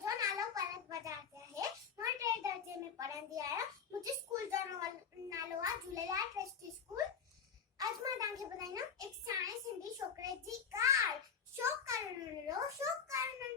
मुझे नालो पलक बजाते आहे मां टे दर्जे में पढ़ंदी आहियां मुझे स्कूल जो नालो आहे झूलेलाल ट्रस्टी स्कूल। आज मां तव्हांखे ॿुधाईंदमि एक साइंस हिंदी छोकिरे जी ॻाल्हि। शौक़ करण